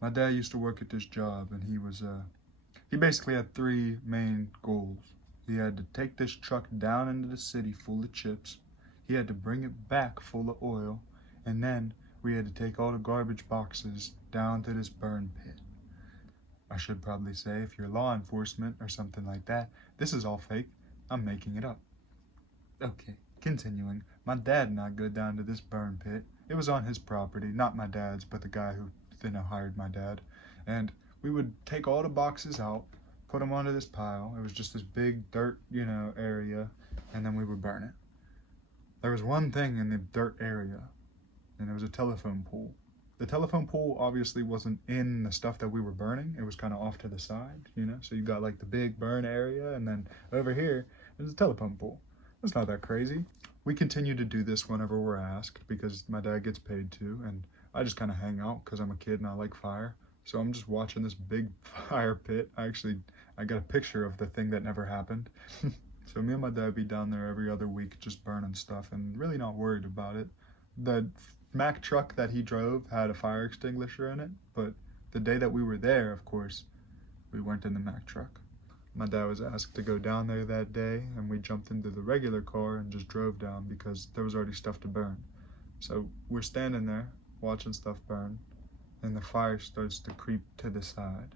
My dad used to work at this job, and he basically had three main goals. He had to take this truck down into the city full of chips. He had to bring it back full of oil, and then we had to take all the garbage boxes down to this burn pit. I should probably say, if you're law enforcement or something like that, this is all fake. I'm making it up. Okay, continuing. My dad and I go down to this burn pit. It was on his property, not my dad's, but the guy who hired my dad. And we would take all the boxes out, put them onto this pile. It was just this big dirt, area, and then we would burn it. There was one thing in the dirt area, and it was a telephone pole. The telephone pole obviously wasn't in the stuff that we were burning. It was kind of off to the side, So you got like the big burn area, and then over here, there's a telephone pole. It's not that crazy. We continue to do this whenever we're asked because my dad gets paid to, and I just kind of hang out because I'm a kid and I like fire. So I'm just watching this big fire pit. I got a picture of the thing that never happened. So me and my dad be down there every other week just burning stuff and really not worried about it. The Mack truck that he drove had a fire extinguisher in it, but the day that we were there, of course, we weren't in the Mack truck. My dad was asked to go down there that day, and we jumped into the regular car and just drove down because there was already stuff to burn. So we're standing there watching stuff burn, and the fire starts to creep to the side.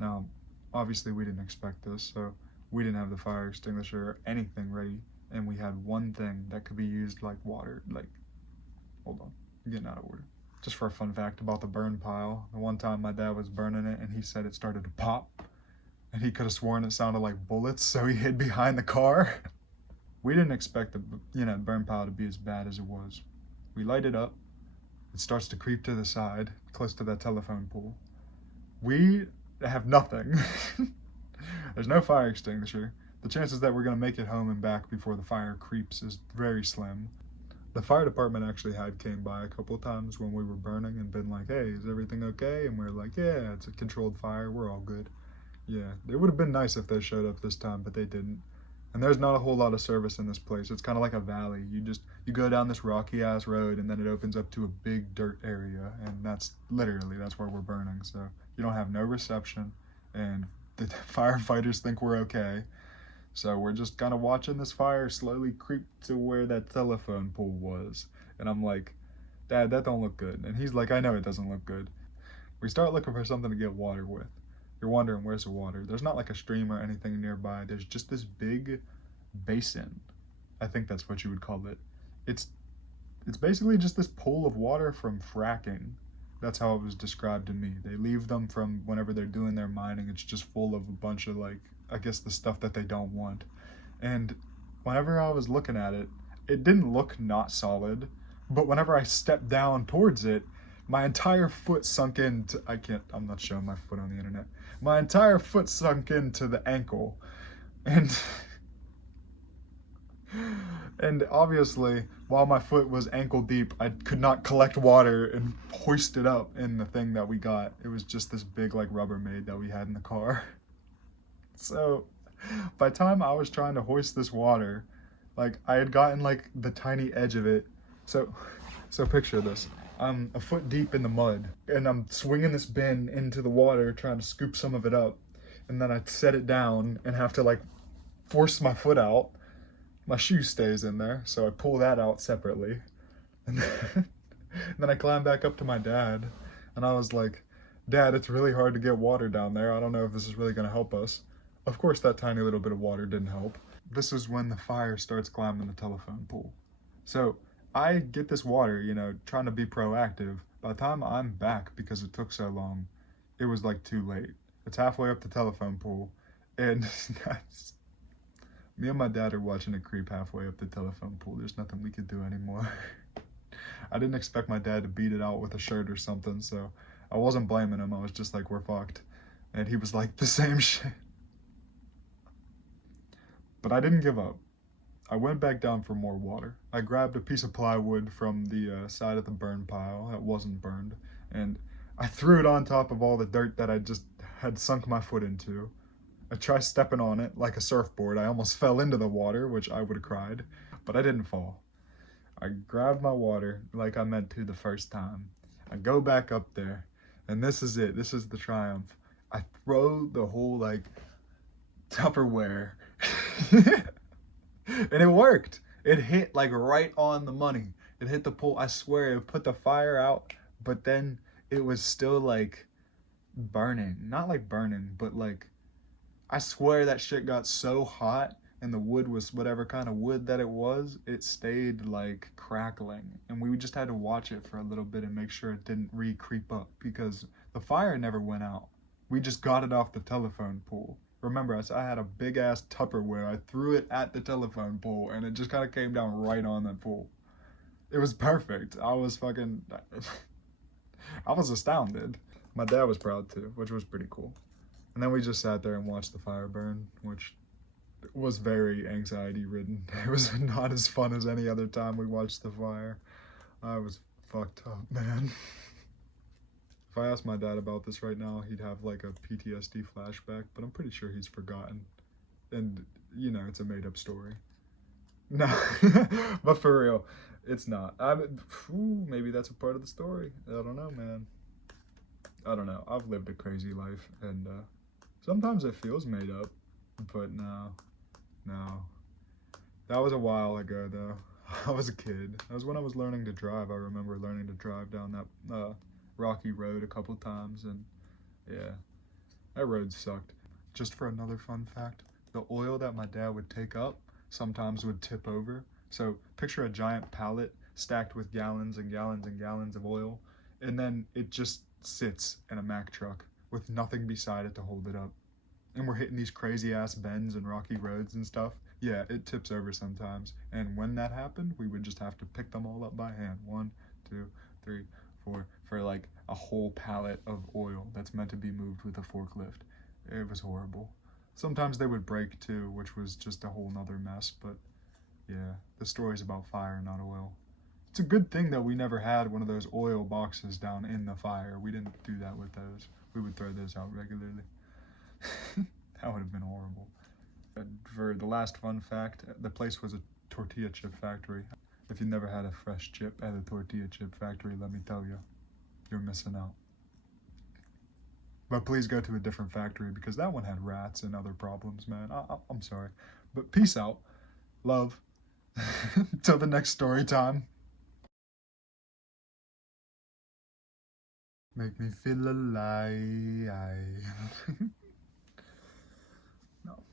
Now, obviously we didn't expect this, so we didn't have the fire extinguisher or anything ready, and we had one thing that could be used like water. Hold on, I'm getting out of order. Just for a fun fact about the burn pile, the one time my dad was burning it and he said it started to pop, and he could have sworn it sounded like bullets, so he hid behind the car. We didn't expect the burn pile to be as bad as it was. We light it up. It starts to creep to the side, close to that telephone pole. We have nothing. There's no fire extinguisher. The chances that we're going to make it home and back before the fire creeps is very slim. The fire department actually came by a couple of times when we were burning and been like, hey, is everything okay? And we're like, yeah, it's a controlled fire. We're all good. Yeah, it would have been nice if they showed up this time, but they didn't. And there's not a whole lot of service in this place. It's kind of like a valley. You go down this rocky ass road and then it opens up to a big dirt area, and that's where we're burning. So you don't have no reception, and the firefighters think we're okay. So we're just kind of watching this fire slowly creep to where that telephone pole was. And I'm like, Dad, that don't look good. And he's like, I know it doesn't look good. We start looking for something to get water with. You're wondering, where's the water? There's not like a stream or anything nearby. There's just this big basin. I think that's what you would call it. It's basically just this pool of water from fracking. That's how it was described to me. They leave them from whenever they're doing their mining. It's just full of a bunch of I guess the stuff that they don't want. And whenever I was looking at it, it didn't look not solid. But whenever I stepped down towards it, my entire foot sunk into, I'm not showing my foot on the internet. My entire foot sunk into the ankle. And and obviously, while my foot was ankle deep, I could not collect water and hoist it up in the thing that we got. It was just this big Rubbermaid that we had in the car. So by the time I was trying to hoist this water, I had gotten the tiny edge of it. So picture this. I'm a foot deep in the mud, and I'm swinging this bin into the water, trying to scoop some of it up, and then I set it down and have to force my foot out. My shoe stays in there, so I pull that out separately, and then I climb back up to my dad, and I was like, Dad, it's really hard to get water down there. I don't know if this is really going to help us. Of course, that tiny little bit of water didn't help. This is when the fire starts climbing the telephone pole. So I get this water, trying to be proactive. By the time I'm back, because it took so long, it was too late. It's halfway up the telephone pole, and me and my dad are watching it creep halfway up the telephone pole. There's nothing we could do anymore. I didn't expect my dad to beat it out with a shirt or something, so I wasn't blaming him. I was just like, we're fucked. And he was like, the same shit. But I didn't give up. I went back down for more water. I grabbed a piece of plywood from the side of the burn pile that wasn't burned, and I threw it on top of all the dirt that I just had sunk my foot into. I tried stepping on it like a surfboard. I almost fell into the water, which I would have cried, but I didn't fall. I grabbed my water like I meant to the first time. I go back up there, And this is it. This is the triumph. I throw the whole like Tupperware and it worked. It hit like right on the money. It hit the pole. I swear it put the fire out, but then it was still like burning. Not like burning, but like I swear that shit got so hot and the wood was whatever kind of wood that it stayed like crackling. And we just had to watch it for a little bit and make sure it didn't re-creep up because the fire never went out. We just got it off the telephone pole. Remember, I had a big ass Tupperware. I threw it at the telephone pole and it just kind of came down right on that pole. It was perfect. I was fucking, I was astounded. My dad was proud too, which was pretty cool. And then we just sat there and watched the fire burn, which was very anxiety ridden. It was not as fun as any other time we watched the fire. I was fucked up, man. If I asked my dad about this right now, he'd have like a PTSD flashback, but I'm pretty sure he's forgotten. And, you know, it's a made up story. No, but for real, it's not. Maybe that's a part of the story. I don't know, man. I don't know. I've lived a crazy life, and sometimes it feels made up, but no. That was a while ago, though. I was a kid. That was when I was learning to drive. I remember learning to drive down that rocky road a couple times, and yeah, that road sucked. Just for another fun fact, the oil that my dad would take up sometimes would tip over. So picture a giant pallet stacked with gallons and gallons and gallons of oil, and then it just sits in a Mack truck with nothing beside it to hold it up. And we're hitting these crazy ass bends and rocky roads and stuff. Yeah, it tips over sometimes. And when that happened, we would just have to pick them all up by hand. 1, 2, 3, 4, for like a whole pallet of oil that's meant to be moved with a forklift. It was horrible. Sometimes they would break too, which was just a whole nother mess, but yeah, the story's about fire, not oil. It's a good thing that we never had one of those oil boxes down in the fire. We didn't do that with those. We would throw those out regularly. That would have been horrible. For the last fun fact, the place was a tortilla chip factory. If you never had a fresh chip at a tortilla chip factory, let me tell you, you're missing out. But please go to a different factory because that one had rats and other problems, man. I'm sorry. But peace out. Love. Till the next story time. Make me feel alive. No.